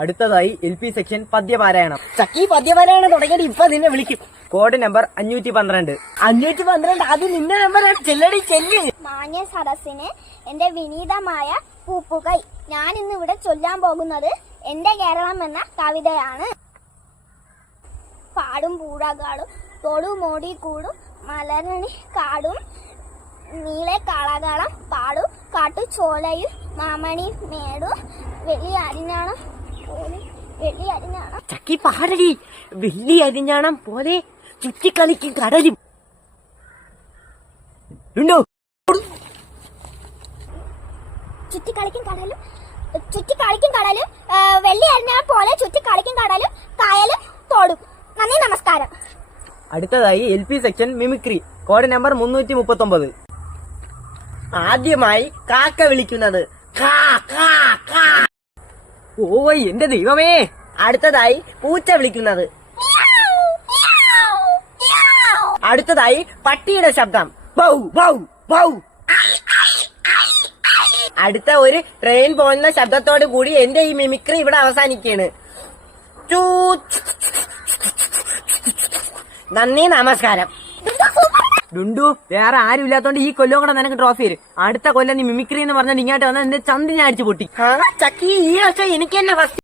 അടുത്തതായി L P section പദ്യപാരായണം. ചക്കി പദ്യപാരായണം തുടങ്ങിയത് ഇപ്പൊ നിന്നെ വിളിക്കും. കോഡ് നമ്പർ അഞ്ഞൂറ്റി പന്ത്രണ്ട് അഞ്ഞൂറ്റി പന്ത്രണ്ട് അത് നിന്റെ നമ്പറാണ് ചെല്ലടി ചെല്ലി. മാന്യ സദസ്സിന് എന്റെ വിനീതമായ പൂപ്പുകൈ. ഞാൻ ഇന്ന് ഇവിടെ ചൊല്ലാൻ പോകുന്നത് എന്റെ കേരളം എന്ന കവിതയാണ്. പാടും പൂഴകാടും തൊടു മോടി കൂടും മലരണി കാടും നീളെ കാളകാളം പാടും കാട്ടു ചോലയും മാമണി മേടും വലിയ അരിഞ്ഞാണം ചക്കി പാടടി. വെള്ളി അരിഞ്ഞാണം പോലെ ചുറ്റിക്കളിക്കും കടലും. ഉണ്ടോ ചുറ്റിക്കളിക്കും കടലും ചുറ്റിക്കളിക്കും കടലും വെള്ളി അരിഞ്ഞാ പോലെ ചുറ്റിക്കളിക്കും കടലും കായലും തോടും. നന്ദി നമസ്കാരം. അടുത്തതായി L P section mimicry code number മുന്നൂറ്റി മുപ്പത്തി ഒമ്പത് ആദ്യമായി കാക്ക വിളിക്കുന്നത് കാ കാ കാ. ഓ എന്റെ ദൈവമേ അടുത്തതായി പൂച്ച വിളിക്കുന്നത് അടുത്തതായി പട്ടിയുടെ ശബ്ദം ബൗ ബൗ ബൗ അടുത്ത ഒരു ട്രെയിൻ പോകുന്ന ശബ്ദത്തോട് കൂടി എന്റെ ഈ മിമിക്രി ഇവിടെ അവസാനിക്കുകയാണ് ചൂ. നന്ദി നമസ്കാരം ഡുണ്ടു വേറെ ആരും ഇല്ലാത്തോണ്ട് ഈ കൊല്ലം കൂടെ നിനക്ക് ട്രോഫി തരും. അടുത്ത കൊല്ലം നീ മിമിക്രി എന്ന് പറഞ്ഞാൽ ഇങ്ങോട്ട് വന്നാൽ നിന്റെ ചന്തി ഞാൻ അടിച്ചു പൊട്ടി. ചക്കി ഈ വർഷം എനിക്ക് തന്നെ